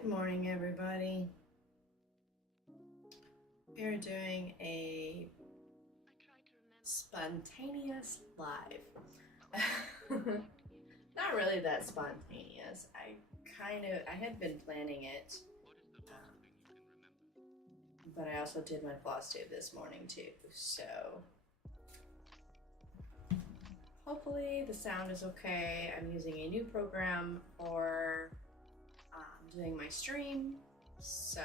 Good morning, everybody. We're doing a spontaneous live. Not really that spontaneous. I had been planning it, but I also did my floss tube this morning too. So hopefully the sound is okay. I'm using a new program for doing my stream, so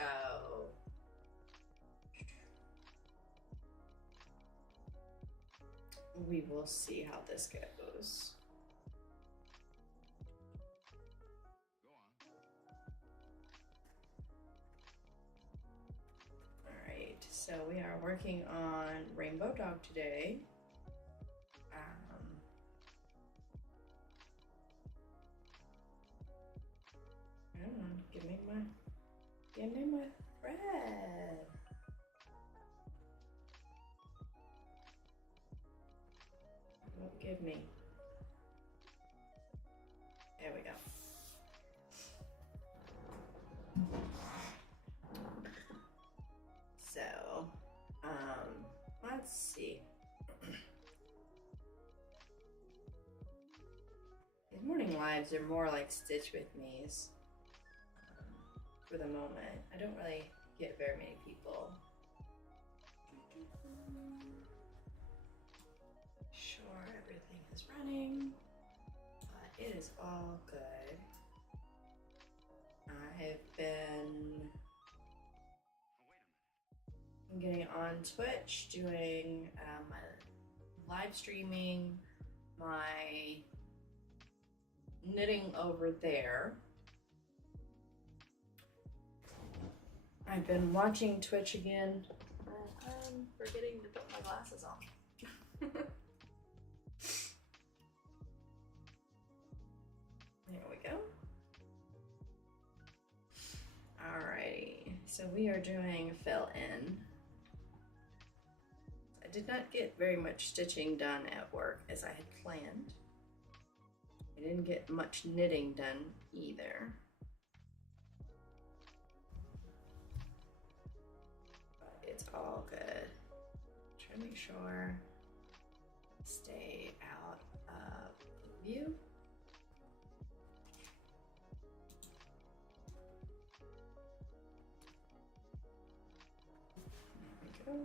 we will see how this goes. Alright, so we are working on Rainbow Dog today. Come on, give me my thread. Won't give me. There we go. So, let's see. These morning lives are more like Stitch with Me's for the moment. I don't really get very many people. Sure, everything is running, but it is all good. I have been getting on Twitch, doing my live streaming, my knitting over there. I've been watching Twitch again. I'm forgetting to put my glasses on. There we go. Alrighty, so we are doing fill in. I did not get very much stitching done at work as I had planned. I didn't get much knitting done either. But it's all good. Try to make sure stay out of view. There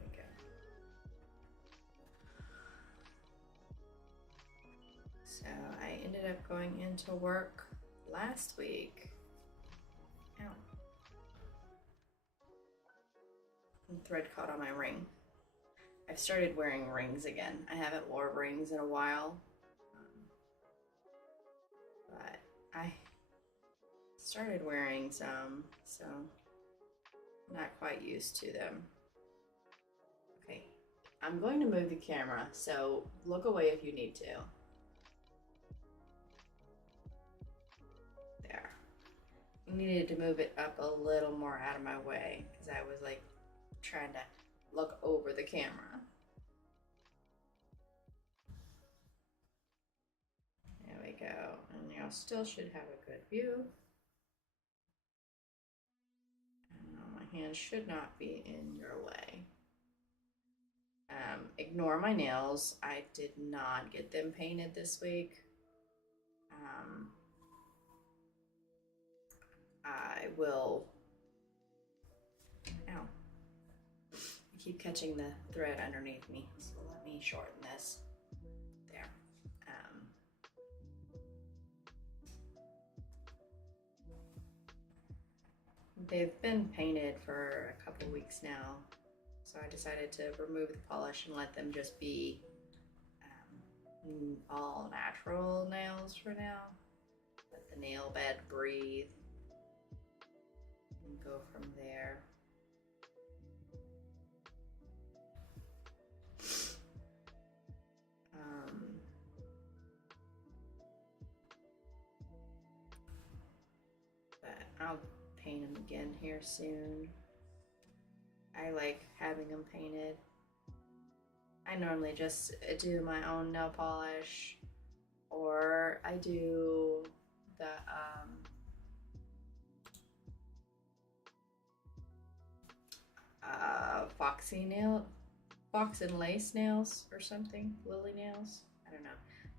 we go. So I ended up going into work last week. Ow. And thread caught on my ring. I've started wearing rings again. I haven't worn rings in a while. But I started wearing some, so I'm not quite used to them. Okay, I'm going to move the camera, so look away if you need to. There. I needed to move it up a little more out of my way because I was like trying to look over the camera. There we go. And y'all still should have a good view. My hand should not be in your way. Ignore my nails. I did not get them painted this week. I will. Ow. I keep catching the thread underneath me, so let me shorten this. There. They've been painted for a couple weeks now, so I decided to remove the polish and let them just be all natural nails for now. Let the nail bed breathe and go from there. But I'll paint them again here soon. I like having them painted. I normally just do my own nail polish, or I do the fox and lace nails or something, lily nails. I don't know.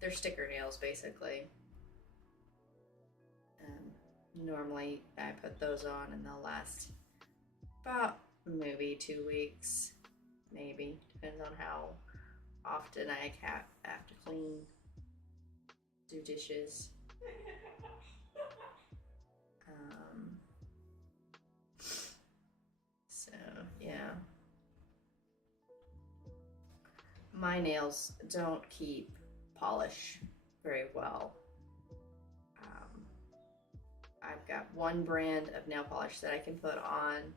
They're sticker nails basically. Normally I put those on and they'll last about maybe 2 weeks, maybe, depends on how often I have to clean, do dishes. So yeah, my nails don't keep polish very well. I've got one brand of nail polish that I can put on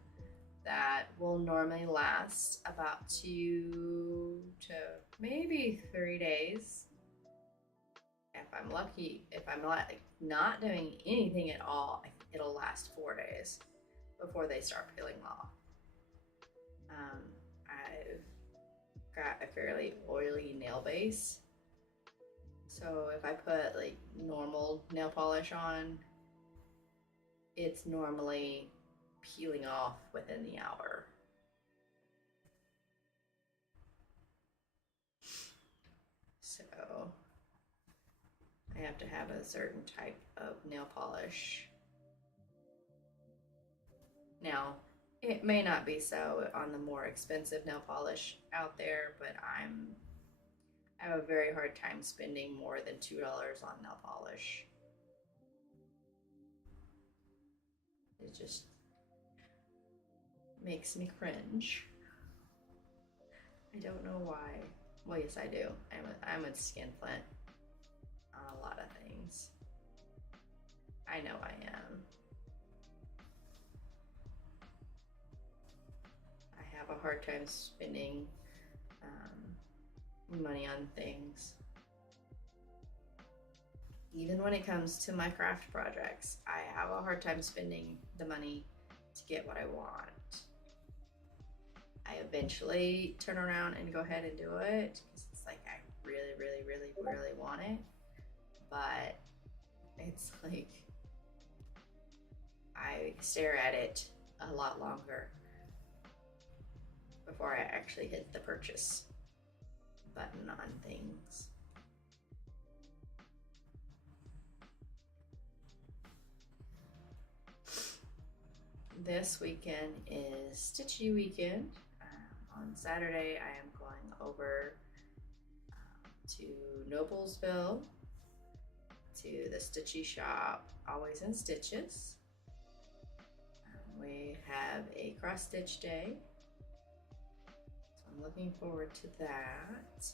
that will normally last about 2 to maybe 3 days. If I'm lucky, if I'm not doing anything at all, it'll last 4 days before they start peeling off. I've got a fairly oily nail base, so if I put like normal nail polish on, it's normally peeling off within the hour. So I have to have a certain type of nail polish. Now, it may not be so on the more expensive nail polish out there, but I have a very hard time spending more than $2 on nail polish. It just makes me cringe. I don't know why. Well, yes, I do. I'm a skinflint on a lot of things. I know I am. I have a hard time spending money on things. Even when it comes to my craft projects, I have a hard time spending the money to get what I want. I eventually turn around and go ahead and do it because it's like I really, really, really, really want it. But it's like I stare at it a lot longer before I actually hit the purchase button on things. This weekend is Stitchy weekend. On Saturday, I am going over to Noblesville to the Stitchy shop, Always in Stitches. We have a cross stitch day, so I'm looking forward to that.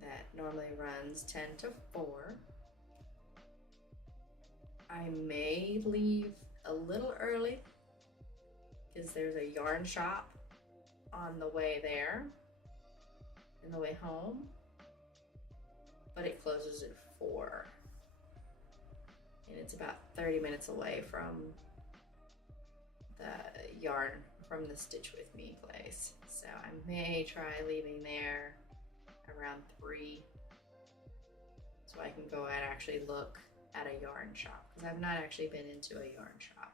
That normally runs 10 to 4. I may leave a little early because there's a yarn shop on the way there and the way home, but it closes at 4. And it's about 30 minutes away from the yarn, from the Stitch With Me place. So I may try leaving there around 3 so I can go and actually look at a yarn shop, because I've not actually been into a yarn shop.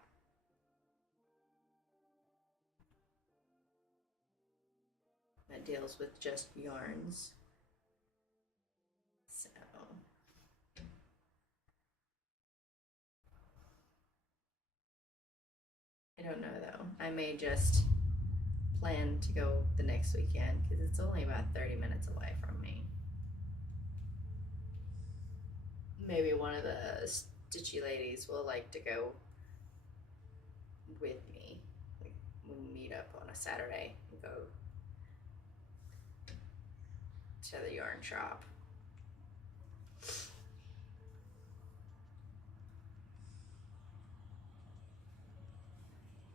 That deals with just yarns. So I don't know though. I may just plan to go the next weekend because it's only about 30 minutes away from me. Maybe one of the Stitchy ladies will like to go with me. Like we meet up on a Saturday and go to the yarn shop.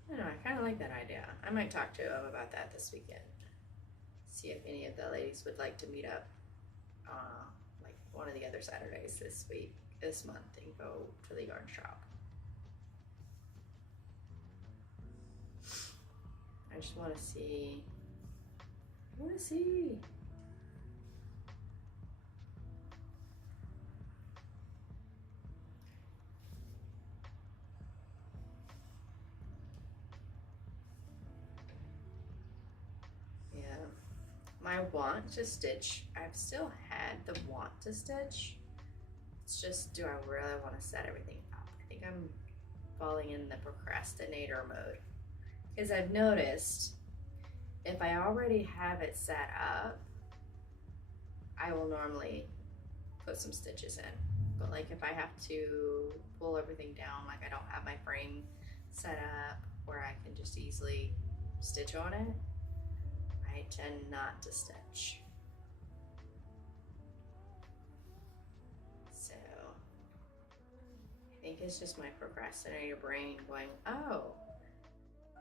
I don't know, I kind of like that idea. I might talk to them about that this weekend. See if any of the ladies would like to meet up like one of the other Saturdays this month, and go to the yarn shop. I just want to see. I want to see. Yeah. My want to stitch, I've still had the want to stitch. It's just, do I really want to set everything up? I think I'm falling in the procrastinator mode. Because I've noticed if I already have it set up, I will normally put some stitches in. But like if I have to pull everything down, like I don't have my frame set up where I can just easily stitch on it, I tend not to stitch. So I think it's just my procrastinator brain going, oh,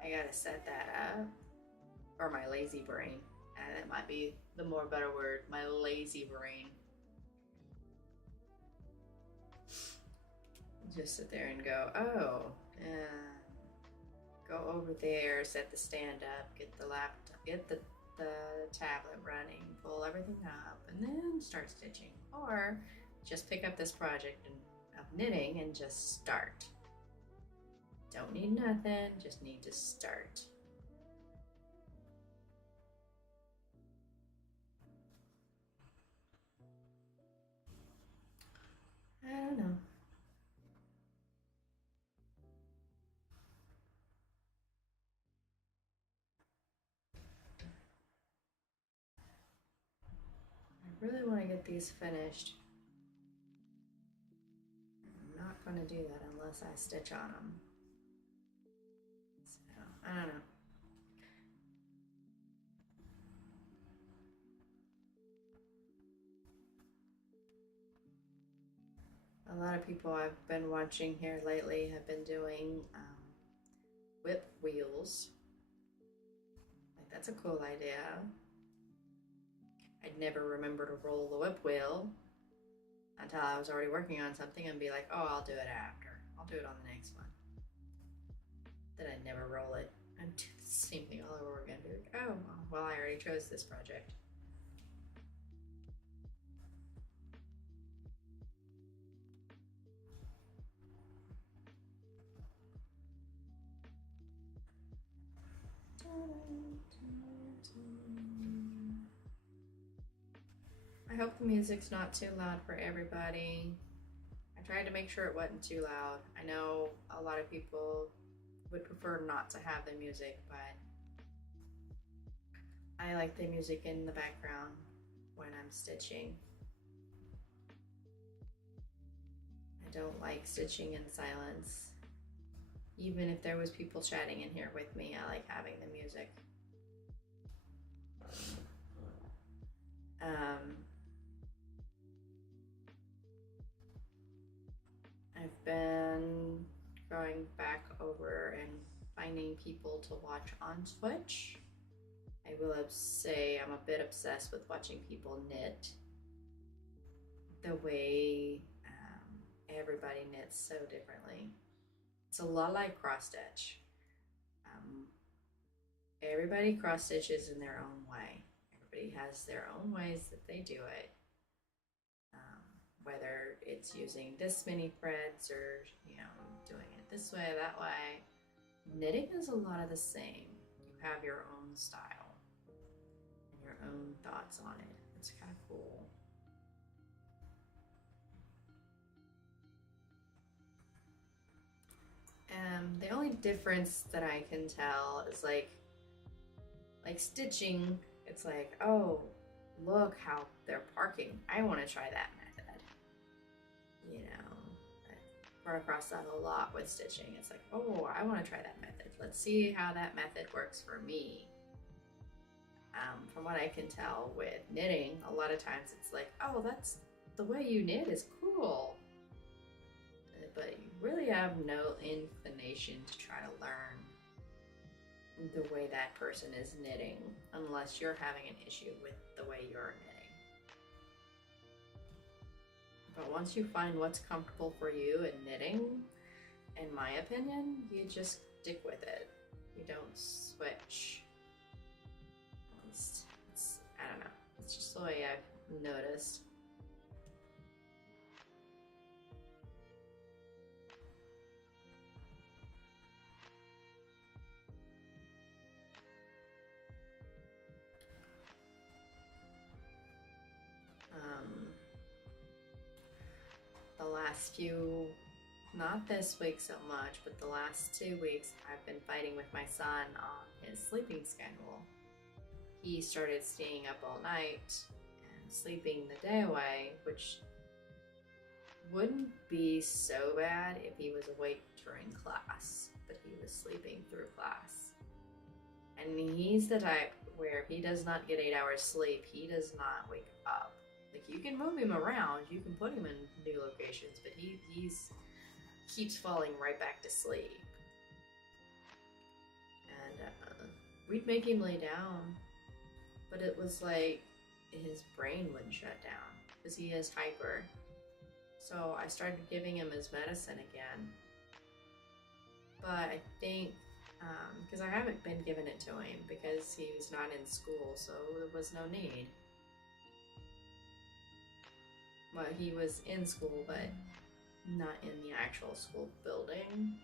I gotta set that up. Or my lazy brain. And that might be the more better word, my lazy brain. Just sit there and go, oh, go over there, set the stand up, get the laptop, get the tablet running, pull everything up, and then start stitching. Or just pick up this project of knitting and just start. Don't need nothing, just need to start. I don't know. I really want to get these finished. I'm not going to do that unless I stitch on them. So, I don't know. A lot of people I've been watching here lately have been doing whip wheels. Like, that's a cool idea. I'd never remember to roll the whip wheel until I was already working on something and be like, oh, I'll do it after. I'll do it on the next one. Then I'd never roll it and do the same thing all over again. Be like, oh, well, I already chose this project. I hope the music's not too loud for everybody. I tried to make sure it wasn't too loud. I know a lot of people would prefer not to have the music, but I like the music in the background when I'm stitching. I don't like stitching in silence. Even if there was people chatting in here with me, I like having the music. I've been going back over and finding people to watch on Twitch. I will say I'm a bit obsessed with watching people knit the way everybody knits so differently. It's a lot like cross stitch. Everybody cross stitches in their own way. Everybody has their own ways that they do it. Whether it's using this many threads or, you know, doing it this way, that way. Knitting is a lot of the same. You have your own style and your own thoughts on it. It's kind of cool. The only difference that I can tell is like stitching, it's like, oh, look how they're parking. I want to try that method. You know, I run across that a lot with stitching. It's like, oh, I want to try that method. Let's see how that method works for me. From what I can tell with knitting, a lot of times it's like, oh, that's the way you knit is cool. But you really have no inclination to try to learn the way that person is knitting unless you're having an issue with the way you're knitting. But once you find what's comfortable for you in knitting, in my opinion, you just stick with it. You don't switch. noticed. The last few, not this week so much, but the last 2 weeks, I've been fighting with my son on his sleeping schedule. He started staying up all night and sleeping the day away, which wouldn't be so bad if he was awake during class, but he was sleeping through class. And he's the type where if he does not get 8 hours sleep, he does not wake up. Like, you can move him around, you can put him in new locations, but he's keeps falling right back to sleep. And we'd make him lay down, but it was like his brain wouldn't shut down because he is hyper. So I started giving him his medicine again. But I think, because I haven't been giving it to him because he was not in school, so there was no need. Well, he was in school, but not in the actual school building.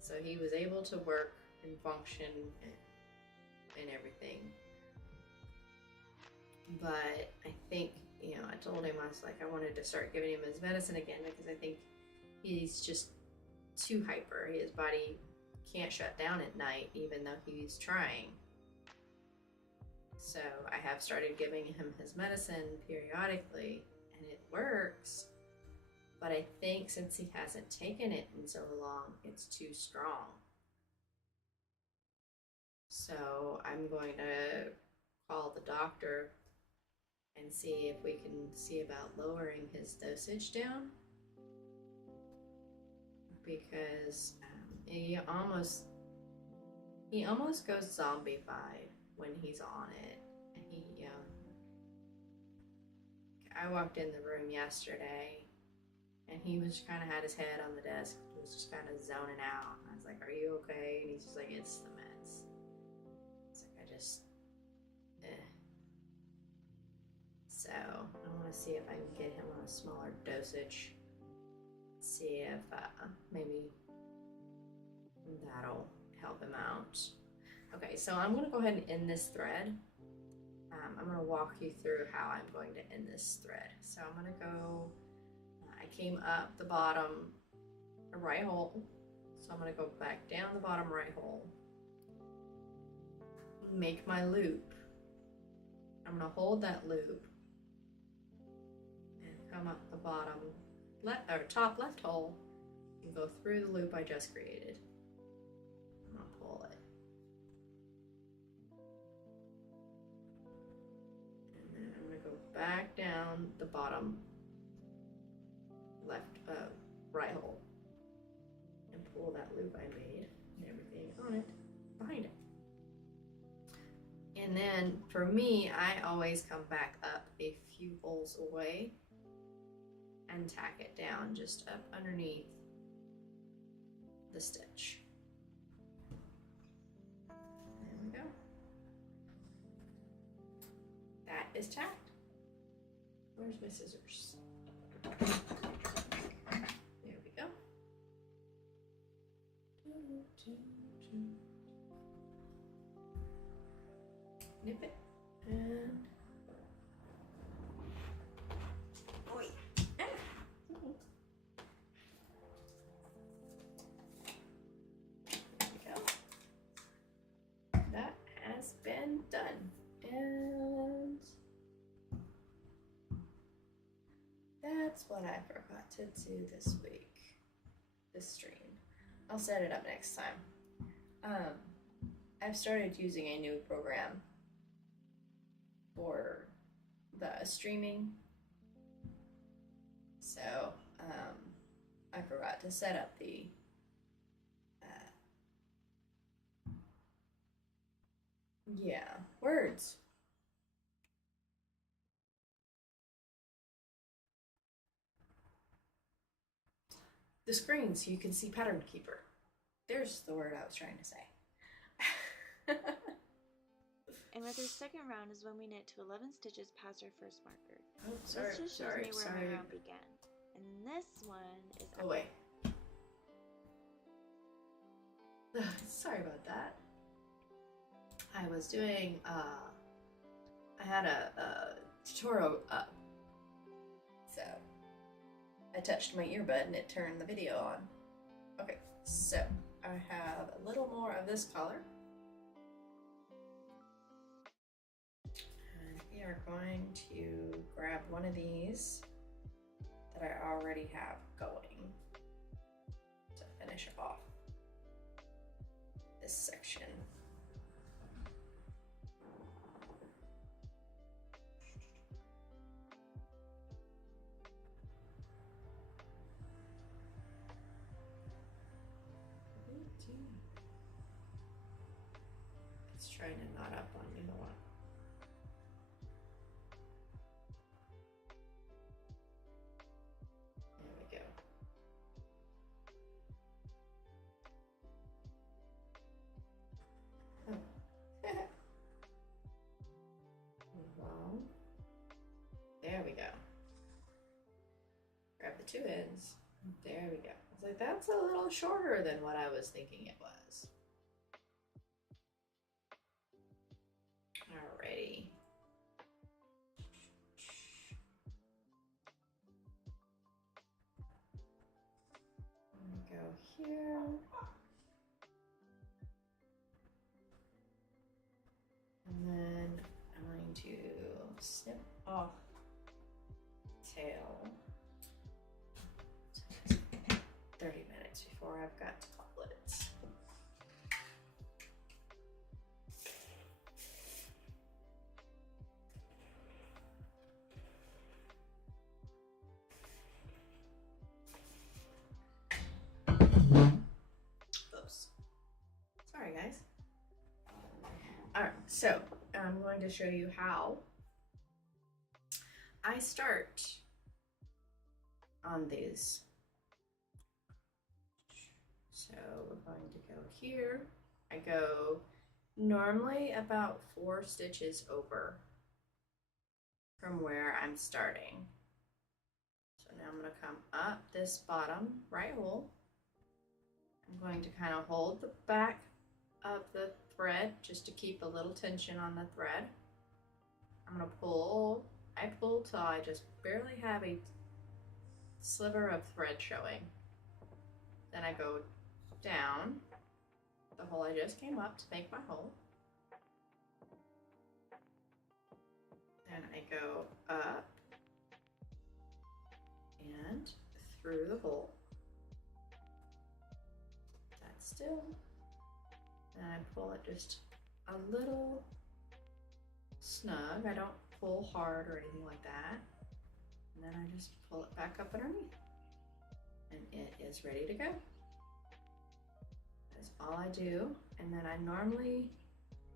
So he was able to work and function and everything. But I think, I told him, I was like, I wanted to start giving him his medicine again because I think he's just too hyper. His body can't shut down at night, even though he's trying. So I have started giving him his medicine periodically, and it works. But I think since he hasn't taken it in so long, it's too strong. So I'm going to call the doctor and see if we can see about lowering his dosage down. Because he almost goes zombified when he's on it. And I walked in the room yesterday and he was kind of had his head on the desk. He was just kind of zoning out. And I was like, "Are you okay?" And he's just like, "It's the meds." It's like, So I want to see if I can get him on a smaller dosage. See if maybe that'll help him out. Okay, so I'm going to go ahead and end this thread. I'm going to walk you through how I'm going to end this thread. So I'm going to go, I came up the bottom right hole. So I'm going to go back down the bottom right hole. Make my loop. I'm going to hold that loop and come up the bottom left or top left hole and go through the loop I just created. I'm going to pull it. And then I'm going to go back down the bottom right hole and pull that loop I made and everything on it behind it. And then for me, I always come back up a few holes away and tack it down just up underneath the stitch. There we go. That is tacked. Where's my scissors? There we go. Nip it and that has been done. And that's what I forgot to do this week, this stream. I'll set it up next time. I've started using a new program for the streaming. So I forgot to set up the words. The screen so you can see Pattern Keeper. There's the word I was trying to say. And with our second round is when we knit to 11 stitches past our first marker. Oh, sorry, this just shows sorry, me where sorry. my round began. And this one is Go away. Sorry about that. I was doing, I had a tutorial up. So, I touched my earbud and it turned the video on. Okay, so I have a little more of this color. And we are going to grab one of these that I already have going to finish off this section. It's trying to knot up on me. Hold on. There we go. Well, there we go. Grab the two ends. There we go. It's like that's a little shorter than what I was thinking it was. Alrighty. I'm gonna go here. And then I'm going to snip off tail. 30 minutes before I've got to couple it. Oops. Sorry, guys. Alright, so I'm going to show you how I start on these. So we're going to go here. I go normally about 4 stitches over from where I'm starting. So now I'm going to come up this bottom right hole. I'm going to kind of hold the back of the thread just to keep a little tension on the thread. I'm going to pull. I pull till I just barely have a sliver of thread showing. Then I go down the hole I just came up to make my hole. Then I go up and through the hole. That's still. And I pull it just a little snug. I don't pull hard or anything like that. And then I just pull it back up underneath. And it is ready to go. That's all I do. And then I normally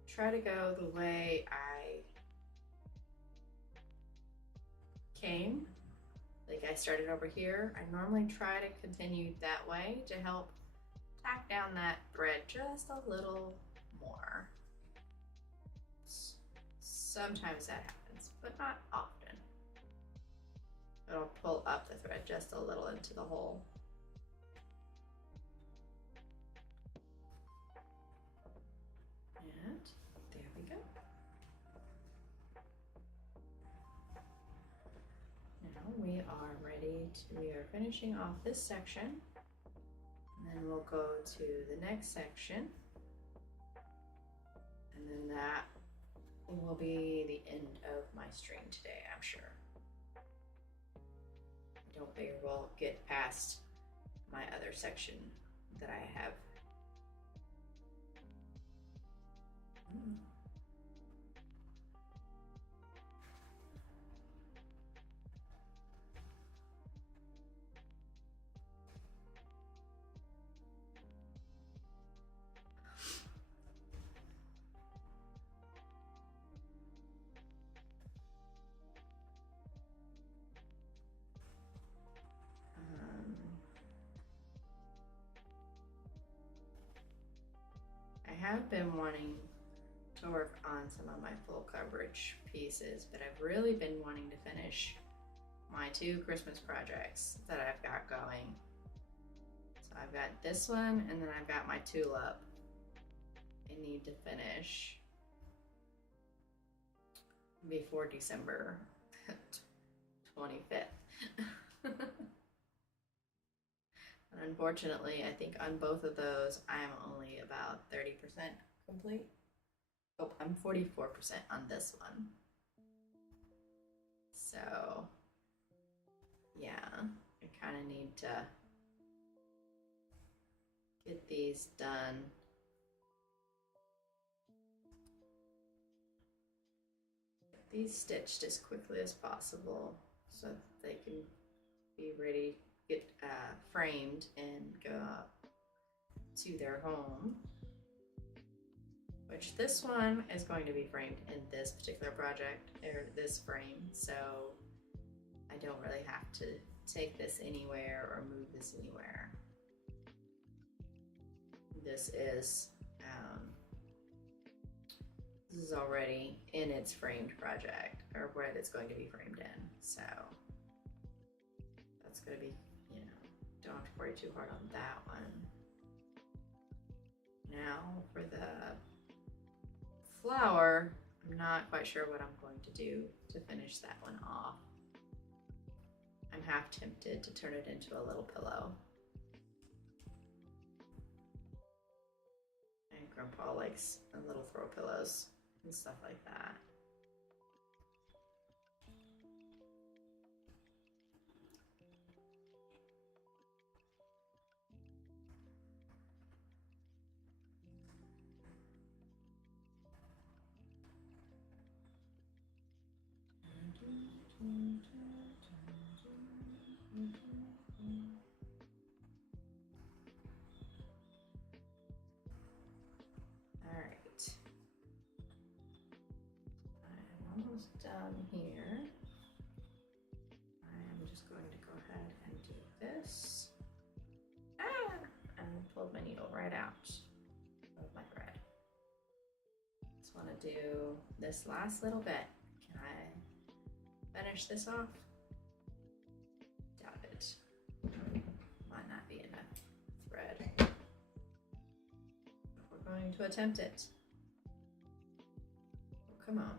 try to go the way I came. Like I started over here. I normally try to continue that way to help tack down that thread just a little more. Sometimes that happens, but not often. It'll pull up the thread just a little into the hole. And there we go. Now we are ready to, we are finishing off this section. And then we'll go to the next section. And then that will be the end of my string today, I'm sure. I don't think we'll get past my other section that I have. I have been wanting to work on some of my full coverage pieces, but I've really been wanting to finish my 2 Christmas projects that I've got going. So I've got this one, and then I've got my tulip I need to finish before December 25th. Unfortunately, I think on both of those, I'm only about 30% complete. Oh, I'm 44% on this one. So, yeah, I kind of need to get these done. Get these stitched as quickly as possible so that they can be ready, get framed and go up to their home. Which this one is going to be framed in this particular project, or this frame, so I don't really have to take this anywhere or move this anywhere. This is already in its framed project, or what it's going to be framed in, so that's going to be, you know, don't have to worry too hard on that one. Now for the flower, I'm not quite sure what I'm going to do to finish that one off. I'm half tempted to turn it into a little pillow. And Grandpa likes little throw pillows and stuff like that. All right, I'm almost done here. I'm just going to go ahead and do this. And pulled my needle right out of my thread. Just want to do this last little bit. Can I finish this off? Doubt it. Might not be enough thread. But we're going to attempt it. Oh, come on.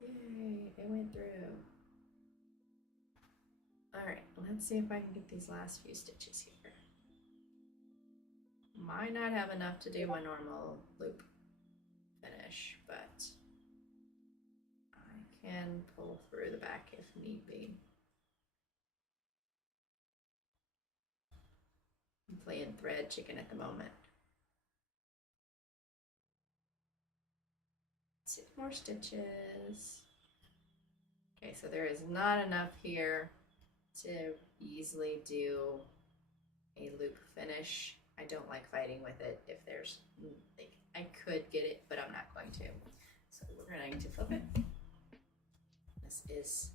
Yay, it went through. All right, let's see if I can get these last few stitches here. Might not have enough to do my normal loop finish, but I can pull through the back if need be. I'm playing thread chicken at the moment. 6 more stitches. Okay, so there is not enough here to easily do a loop finish. I don't like fighting with it if there's, like, I could get it, but I'm not going to. So we're going to flip it. This is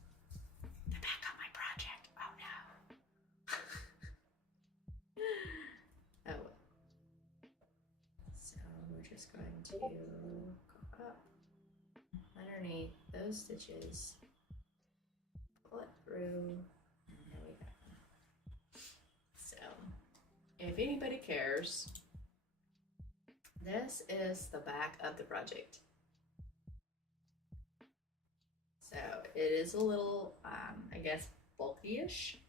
the back of my project. Oh no. Oh. So we're just going to go up underneath those stitches, pull it through, and there we go. So if anybody cares, this is the back of the project. So it is a little, I guess, bulky-ish,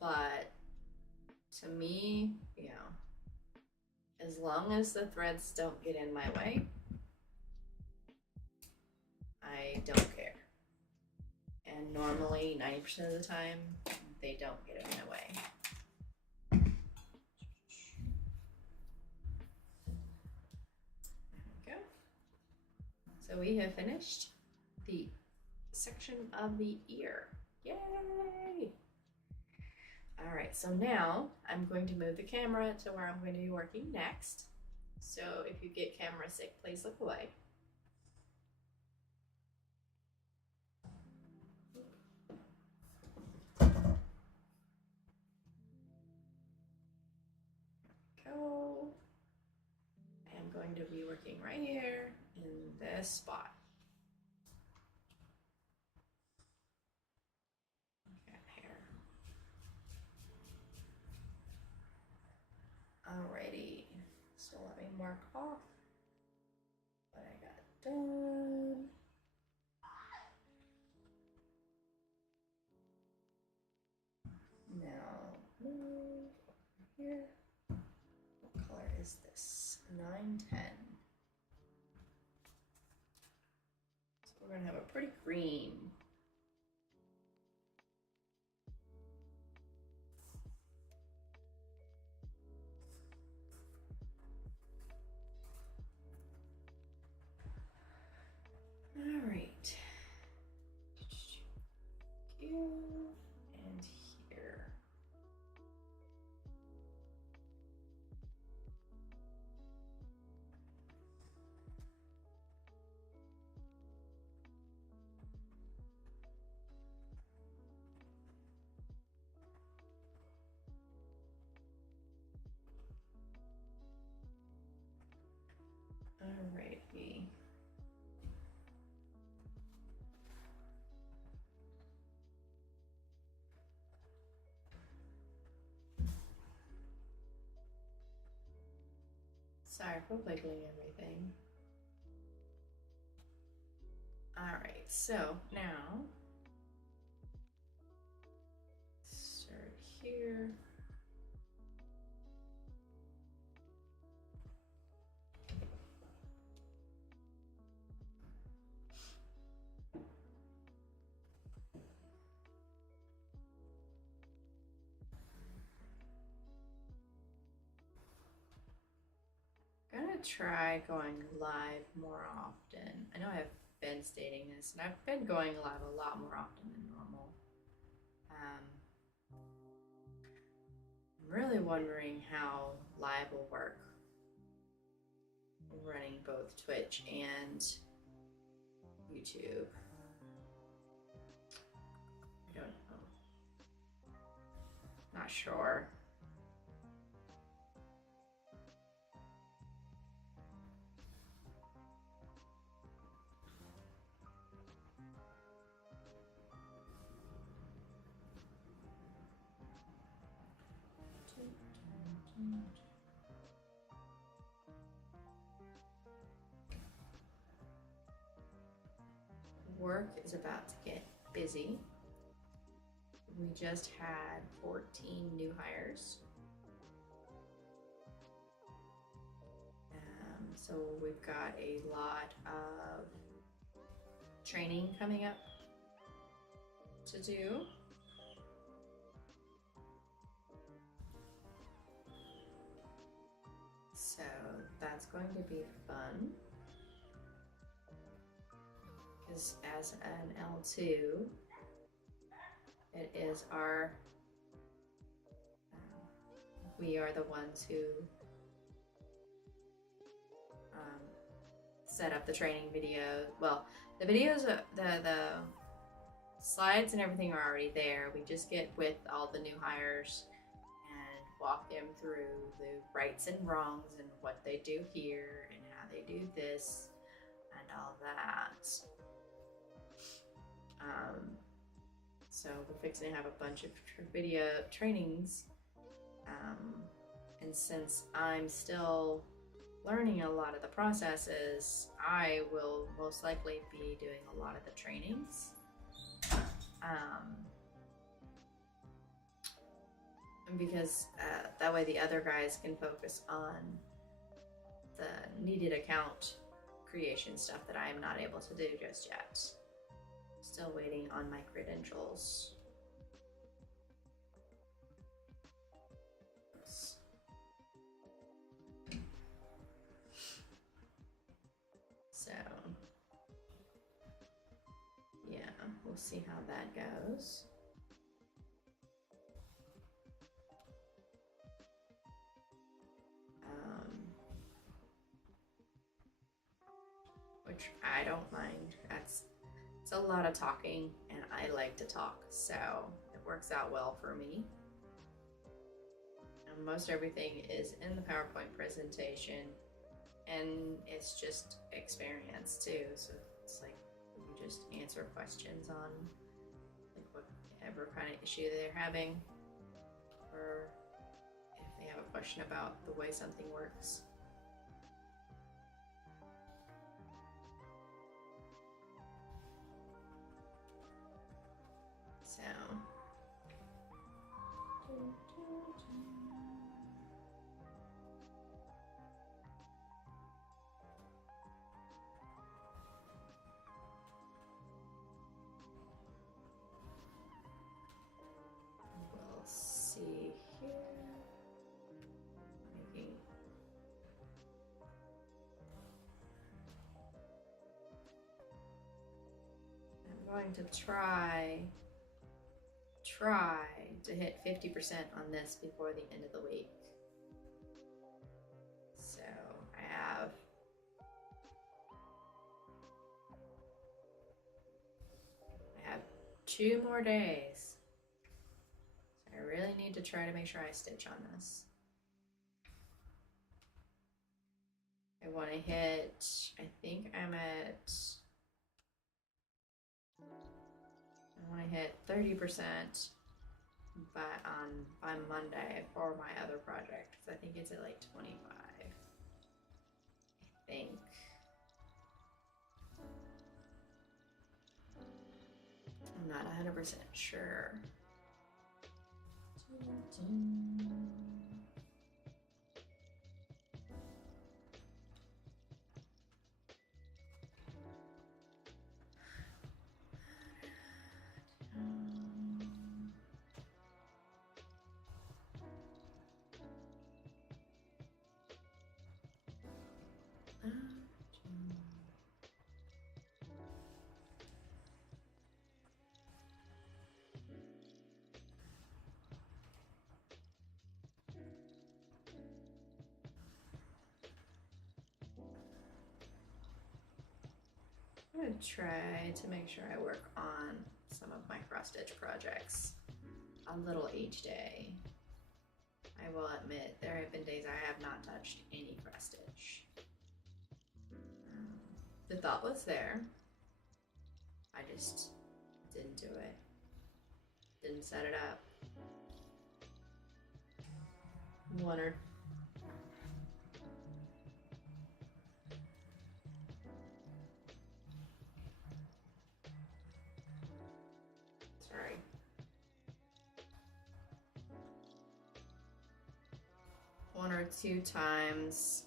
but to me, you know, as long as the threads don't get in my way, I don't care. And normally, 90% of the time, they don't get in my way. So we have finished the section of the ear. Yay! All right, so now I'm going to move the camera to where I'm going to be working next. So if you get camera sick, please look away. going to be working right here in this spot. Okay, hair. Alrighty, so let me mark off what I got done. Now move over here. What color is this? 910. So we're gonna have a pretty green. All right. Here and here. Alrighty. Sorry for wiggling everything. Alright, so now start here. I'm gonna try going live more often. I know I've been stating this, and I've been going live a lot more often than normal. I'm really wondering how live will work running both Twitch and YouTube. I don't know. Not sure. Work is about to get busy. We just had 14 new hires. So we've got a lot of training coming up to do. So that's going to be fun. Because as an L2, it is our, we are the ones who set up the training video. Well, the videos, the slides and everything are already there. We just get with all the new hires and walk them through the rights and wrongs and what they do here and how they do this and all that. So we're fixing to have a bunch of video trainings, and since I'm still learning a lot of the processes, I will most likely be doing a lot of the trainings. Because that way the other guys can focus on the needed account creation stuff that I am not able to do just yet. Still waiting on my credentials. So, yeah, we'll see how that goes. Which I don't mind. It's a lot of talking, and I like to talk, so it works out well for me. And most everything is in the PowerPoint presentation, and it's just experience too. So it's like you just answer questions on like whatever kind of issue they're having, or if they have a question about the way something works. So we'll see here. Making I'm going to try to hit 50% on this before the end of the week. So I have 2 more days. So I really need to try to make sure I stitch on this. I want to hit, I think I'm at, I want to hit 30% by Monday for my other project, because I think it's at like 25. I think. I'm not 100% sure. I'm gonna try to make sure I work on some of my cross stitch projects a little each day. I will admit there have been days I have not touched any cross stitch. The thought was there. I just didn't do it. Didn't set it up. Wonder. Sorry. One or two times.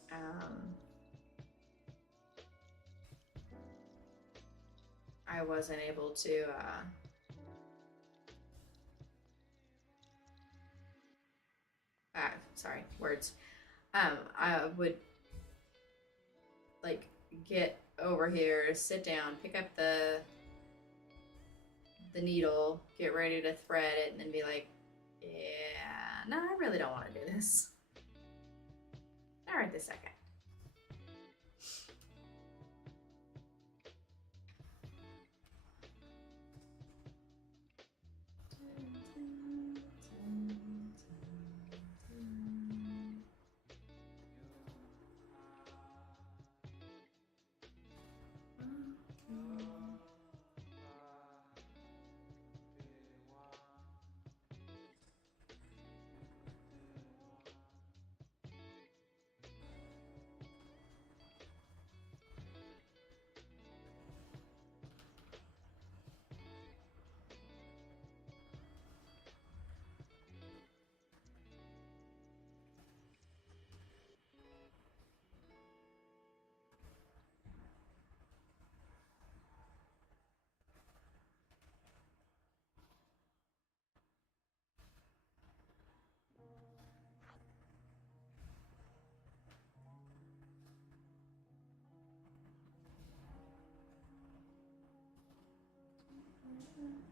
I wasn't able to sorry, words. I would like get over here, sit down, pick up the needle, get ready to thread it, and then be like, yeah, no, I really don't want to do this. Not right this second.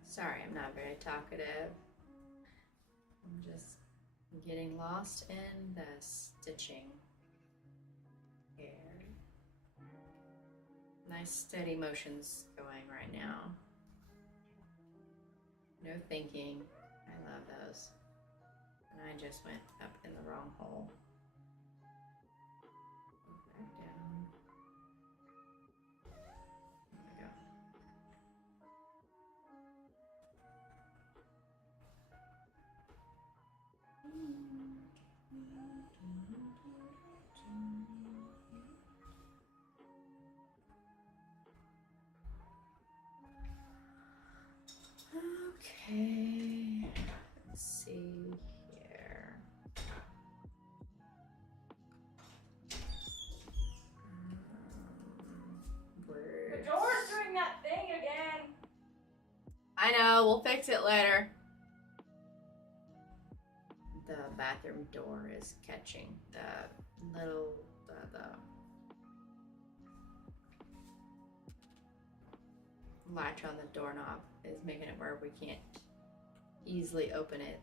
Sorry, I'm not very talkative. I'm just getting lost in the stitching here. Nice steady motions going right now. No thinking. I love those. And I just went up in the wrong hole. Back down. know. We'll fix it later. The bathroom door is catching. The latch on the doorknob is making it where we can't easily open it.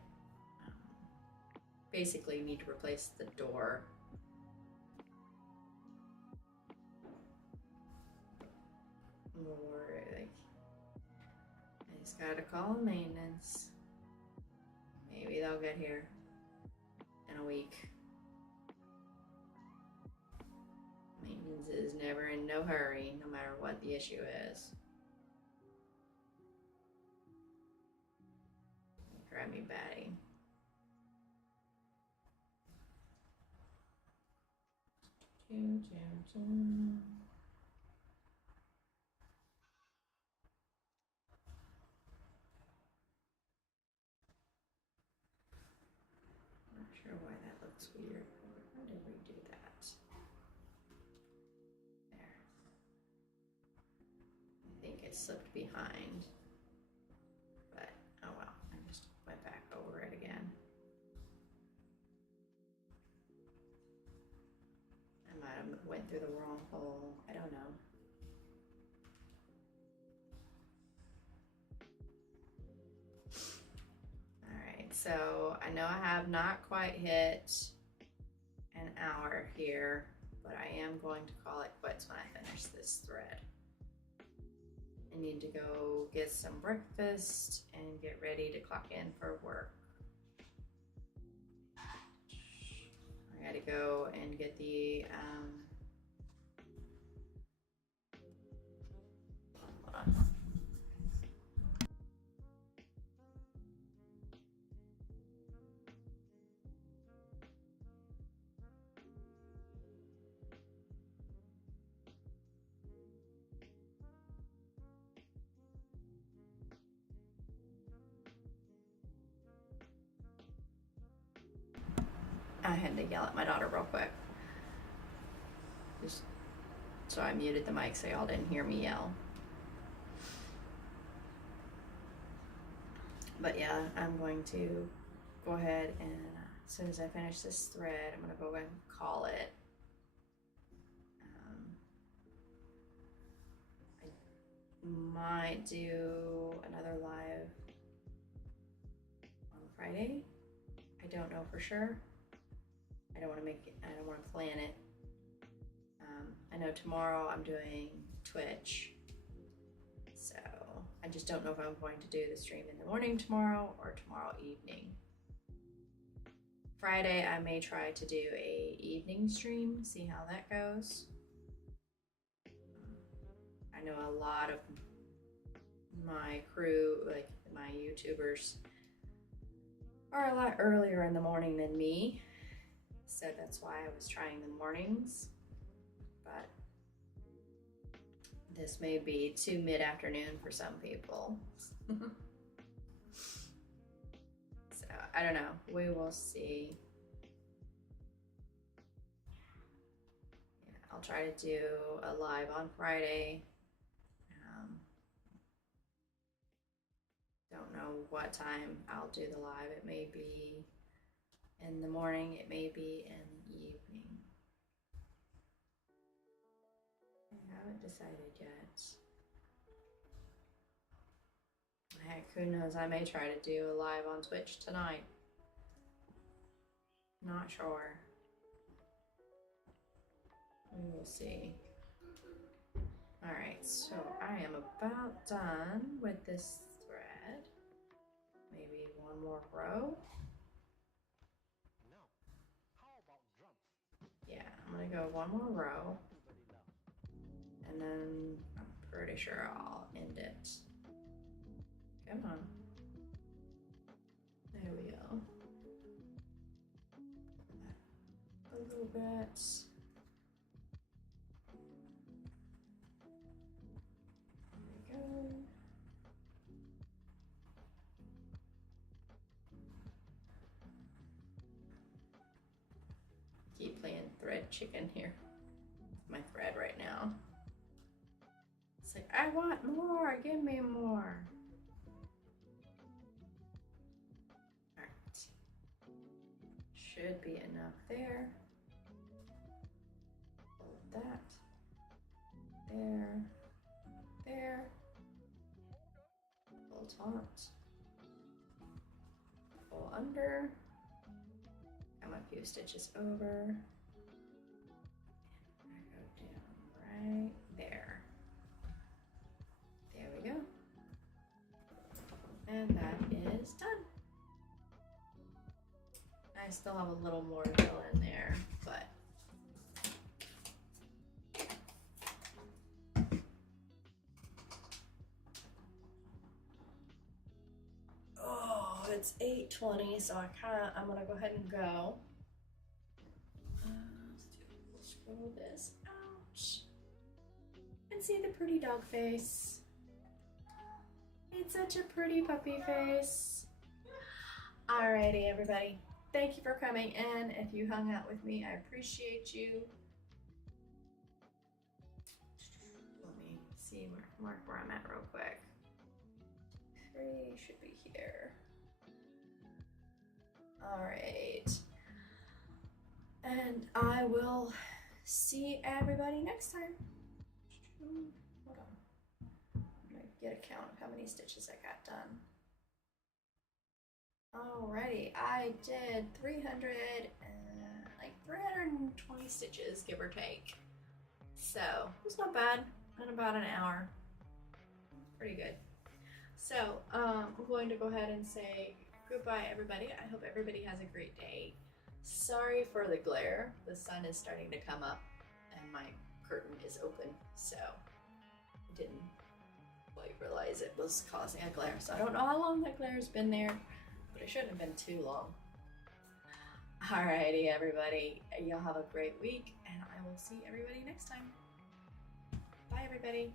Basically, you need to replace the door. Or like, I just gotta call maintenance. Maybe they'll get here in a week. Maintenance is never in no hurry, no matter what the issue is. Grab me, Batty. Not sure why that looks weird. How did we do that? There. I think it slipped behind. But, oh well. I just went back over it again. I might have went through the wrong hole. I don't know. Alright, so I know I have not quite hit an hour here, but I am going to call it quits when I finish this thread. I need to go get some breakfast and get ready to clock in for work. I gotta go and get the hold on. I had to yell at my daughter real quick. Just so I muted the mic so y'all didn't hear me yell. But yeah, I'm going to go ahead and as soon as I finish this thread, I'm gonna go ahead and call it. I might do another live on Friday. I don't know for sure. I don't want to make it, I don't want to plan it. I know tomorrow I'm doing Twitch, so I just don't know if I'm going to do the stream in the morning tomorrow or tomorrow evening. Friday I may try to do a evening stream, see how that goes. I know a lot of my crew, like my YouTubers, are a lot earlier in the morning than me. So that's why I was trying the mornings, but this may be too mid-afternoon for some people. So I don't know, we will see. Yeah, I'll try to do a live on Friday. Don't know what time I'll do the live. It may be in the morning, it may be in the evening. I haven't decided yet. Heck, who knows? I may try to do a live on Twitch tonight. Not sure. We will see. Alright, so I am about done with this thread. Maybe one more row. Yeah, I'm gonna go one more row, and then I'm pretty sure I'll end it. Come on. There we go. A little bit. There we go. Keep playing thread chicken here. My thread right now. It's like, I want more, give me more. should be enough there. Hold that. There. There. Pull taut. Pull under. Come a few stitches over. And I go down right there. There we go. And that is done. I still have a little more to fill in there, but oh, it's 8:20, so I'm gonna go ahead and go. Let's scroll this out and see the pretty dog face. It's such a pretty puppy face. Alrighty, everybody. Thank you for coming in. If you hung out with me, I appreciate you. Let me see, mark where I'm at real quick. 3 should be here. Alright. And I will see everybody next time. Hold on. I'm gonna get a count of how many stitches I got done. Alrighty, I did 320 stitches, give or take. So it's not bad in about an hour. Pretty good. So I'm going to go ahead and say goodbye, everybody. I hope everybody has a great day. Sorry for the glare. The sun is starting to come up and my curtain is open, so I didn't quite realize it was causing a glare. So I don't know how long that glare has been there, but it shouldn't have been too long. Alrighty, everybody. Y'all have a great week, and I will see everybody next time. Bye, everybody.